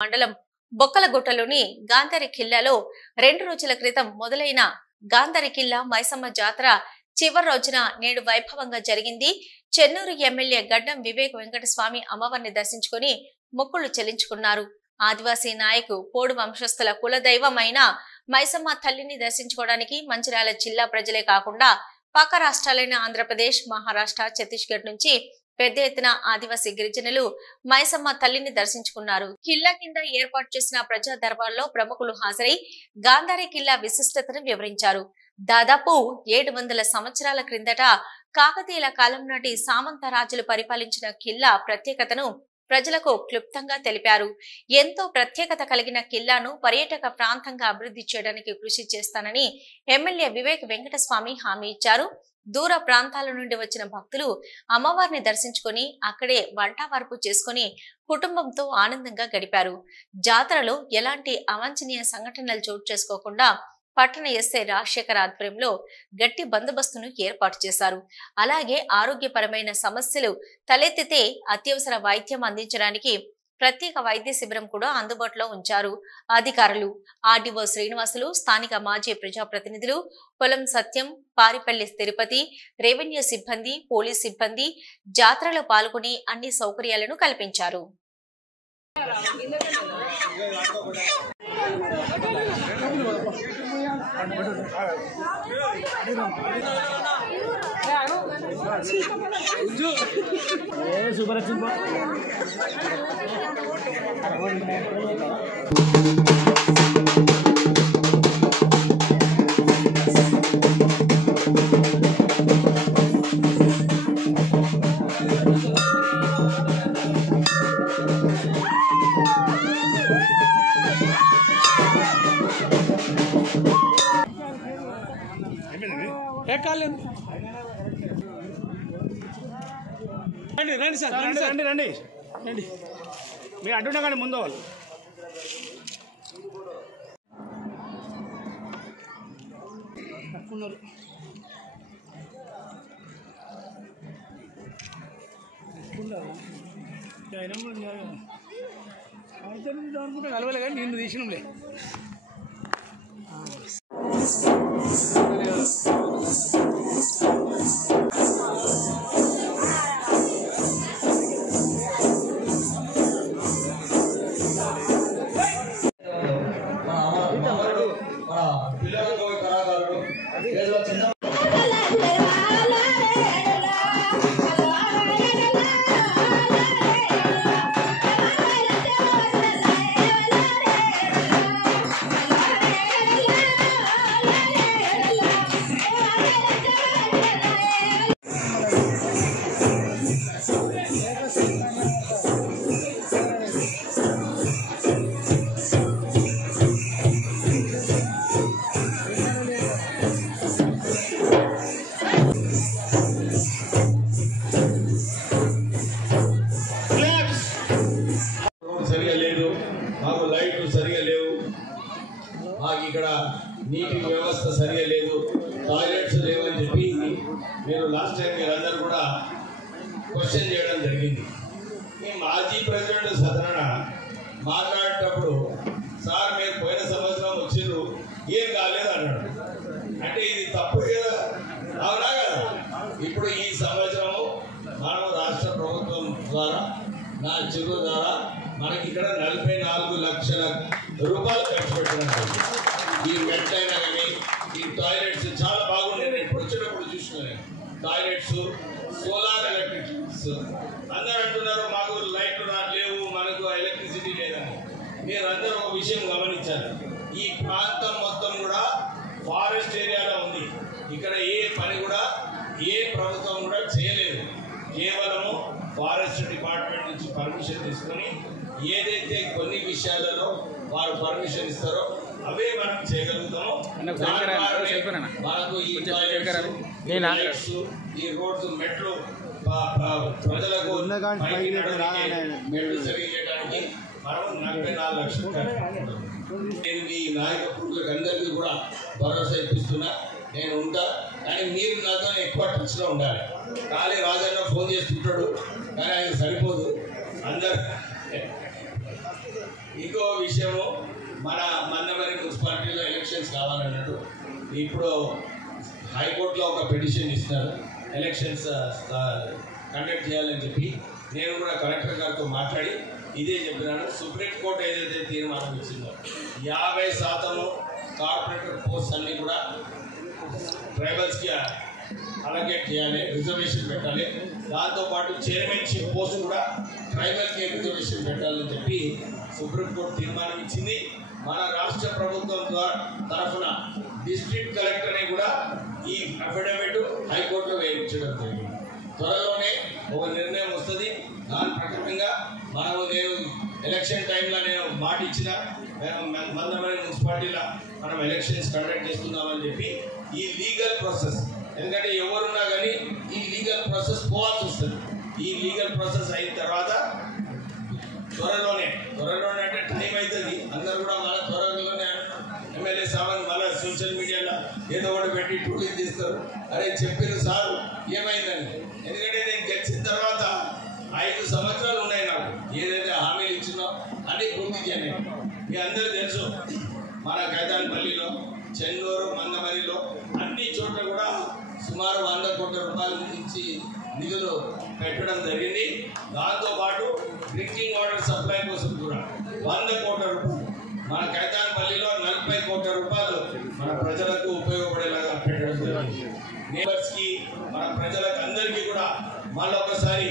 మండలం బొక్కలగుట్టలోని గాంధారి ఖిల్లాలో 2 రోజుల క్రితం మొదలైన గాంధారి ఖిల్లా మైసమ్మ జాతర చివరి రోజున నేడు వైభవంగా జరిగింది. చెన్నూరు ఎమ్మెల్యే గడ్డం వివేక్ వెంకటస్వామి అమ్మవారిని దర్శించుకుని మొక్కులు చెల్లించుకున్నారు. ఆదివాసీ నాయకు పోడు వంశస్థుల కులదైవమైన మైసమ్మ తల్లిని దర్శించుకోవడానికి మంచిర్యాల జిల్లా ప్రజలే కాకుండా పక్క రాష్ట్రాలైన ఆంధ్రప్రదేశ్, మహారాష్ట్ర, ఛత్తీస్గఢ్ నుంచి పెద్ద ఎత్తున ఆదివాసీ గిరిజనులు మైసమ్మ తల్లిని దర్శించుకున్నారు. ఖిల్లా కింద ఏర్పాటు చేసిన ప్రజా దర్బార్లో ప్రముఖులు హాజరై గాంధారి ఖిల్లా విశిష్టతను వివరించారు. దాదాపు 700 సంవత్సరాల క్రిందట కాకతీయుల కాలం నాటి సామంత రాజులు పరిపాలించిన ఖిల్లా ప్రత్యేకతను ప్రజలకు క్లుప్తంగా తెలిపారు. ఎంతో ప్రత్యేకత కలిగిన ఖిల్లాను పర్యాటక ప్రాంతంగా అభివృద్ధి చేయడానికి కృషి చేస్తానని ఎమ్మెల్యే వివేక్ వెంకటస్వామి హామీ ఇచ్చారు. దూర ప్రాంతాల నుండి వచ్చిన భక్తులు అమ్మవారిని దర్శించుకుని అక్కడే వంట వరపు చేసుకుని కుటుంబంతో ఆనందంగా గడిపారు. జాతరలో ఎలాంటి అవాంఛనీయ సంఘటనలు చోటు చేసుకోకుండా పట్టణ ఎస్ఐ రాజశేఖర్ ఆధ్వర్యంలో గట్టి బందోబస్తును ఏర్పాటు చేశారు. అలాగే ఆరోగ్యపరమైన సమస్యలు తలెత్తితే అత్యవసర వైద్యం అందించడానికి ప్రత్యేక వైద్య శిబిరం కూడా అందుబాటులో ఉంచారు. అధికారులు ఆర్డీఓ శ్రీనివాసులు, స్థానిక మాజీ ప్రజాప్రతినిధులు, పొలం సత్యం, పారిపల్లి తిరుపతి, రెవెన్యూ సిబ్బంది, పోలీస్ సిబ్బంది జాతరలో పాల్గొని అన్ని సౌకర్యాలను కల్పించారు. రండి సార్, రండి రండి రండి. మీరు అంటున్నా కానీ ముందు వాళ్ళు తక్కున్నారు. అనుకుంటా కలవలే కానీ నిన్ను తీసినంలే. ఇక్కడ నీటి వ్యవస్థ సరిగా లేదు, టాయిలెట్స్ లేవని చెప్పి మీరు లాస్ట్ టైం మీరందరూ కూడా క్వశ్చన్ చేయడం జరిగింది. మీ మాజీ ప్రెసిడెంట్ సదరణ మాట్లాడేటప్పుడు సార్ మీరు పోయిన సంవత్సరం వచ్చిండ్రు ఏం కాలేదు అన్నాడు. అంటే ఇది తప్పు కదా, అవునా కదా? ఇప్పుడు ఈ సంవత్సరము మనం రాష్ట్ర ప్రభుత్వం ద్వారా నా చెరువు ద్వారా మనకి ఇక్కడ 44 లక్షల రూపాయలు ఖర్చు పెట్టడం. ఈ మెట్లైనా కానీ ఈ టాయిలెట్స్ చాలా బాగున్నాయి. నేను ఇప్పుడు వచ్చినప్పుడు చూసినాను టాయిలెట్స్, సోలార్ ఎలక్ట్రిక్స్. అందరూ అంటున్నారు మాకు లైట్లు లేవు, మనకు ఎలక్ట్రిసిటీ లేదని. మీరందరూ ఒక విషయం గమనించాలి, ఈ ప్రాంతం మొత్తం కూడా ఫారెస్ట్ ఏరియాలో ఉంది. ఇక్కడ ఏ పని కూడా ఏ ప్రభుత్వం కూడా చేయలేదు. కేవలము ఫారెస్ట్ డిపార్ట్మెంట్ నుంచి పర్మిషన్ తీసుకొని ఏదైతే కొన్ని విషయాలలో వారు పర్మిషన్ ఇస్తారో అవే మనం చేయగలుగుతాము. మనకు ఈ టాయిలెట్స్, ఈ రోడ్స్, మెట్లు ప్రజలకు మెట్లు సరిగేయడానికి మనం 44 లక్షలు. నేను ఈ నాయకులకు అందరికీ కూడా భరోసా ఇప్పిస్తున్నా, నేను ఉంటా. కానీ మీరు నాతో ఎక్కువ టచ్లో ఉండాలి. ఖాళీ రాజన్న ఫోన్ చేస్తుంటాడు కానీ ఆయన సరిపోదు. అందరు ఇంకో విషయము, మన మందమరి మున్సిపాలిటీలో ఎలక్షన్స్ కావాలన్నట్టు ఇప్పుడు హైకోర్టులో ఒక పిటిషన్ ఇస్తున్నారు, ఎలక్షన్స్ కండక్ట్ చేయాలని చెప్పి. నేను కూడా కలెక్టర్ గారితో మాట్లాడి ఇదే చెప్పినాను. సుప్రీంకోర్టు ఏదైతే తీర్మానం ఇచ్చిందో 50% కార్పొరేటర్ పోస్ట్ అన్ని కూడా ట్రైబల్స్కి అలొకేట్ చేయాలి, రిజర్వేషన్ పెట్టాలి. దాంతోపాటు చైర్మన్షిప్ పోస్ట్ కూడా ట్రైబల్కి రిజర్వేషన్ పెట్టాలని చెప్పి సుప్రీంకోర్టు తీర్మానం ఇచ్చింది. మన రాష్ట్ర ప్రభుత్వం తరఫున డిస్ట్రిక్ట్ కలెక్టర్ని కూడా ఈ అఫిడవిట్ హైకోర్టులో వేయించడం జరిగింది. త్వరలోనే ఒక నిర్ణయం వస్తుంది. దాని ప్రకారంగా నేను ఎలక్షన్ టైంలో నేను మాట ఇచ్చిన మందమరి మున్సిపాలిటీలో మనం ఎలక్షన్స్ కండక్ట్ చేస్తున్నామని చెప్పి ఈ లీగల్ ప్రాసెస్, ఎందుకంటే ఎవరున్నా కానీ ఈ లీగల్ ప్రాసెస్ పోవాల్సి వస్తుంది. ఈ లీగల్ ప్రాసెస్ అయిన తర్వాత త్వరలోనే అంటే టైం అవుతుంది. అందరు కూడా మన త్వరలోనే ఎమ్మెల్యే సాబన్ మళ్ళీ సోషల్ మీడియాలో ఏదో ఒకటి పెట్టి టూలింగ్ తీస్తారు, అరే చెప్పారు సార్ ఏమైందని. ఎందుకంటే నేను గెలిచిన తర్వాత 5 సంవత్సరాలు ఉన్నాయి నాకు, ఏదైతే హామీలు ఇచ్చినో అన్నీ పూర్తి చేయండి. మీ అందరూ తెలుసు, మన కైతాన్పల్లిలో, చెన్నూరు, మందమరిలో అన్ని చోట్ల కూడా సుమారు 100 కోట్ల రూపాయల నుంచి నిధులు పెట్టడం జరిగింది. దాంతోపాటు డ్రింకింగ్ వాటర్ సప్లై కోసం కూడా 100 కోట్ల రూపాయలు, మన కైతాన్పల్లిలో 40 కోట్ల రూపాయలు మన ప్రజలకు ఉపయోగపడేలాగా పెట్టడం జరిగింది. నేబర్స్కి, మన ప్రజలకు అందరికీ కూడా మళ్ళొకసారి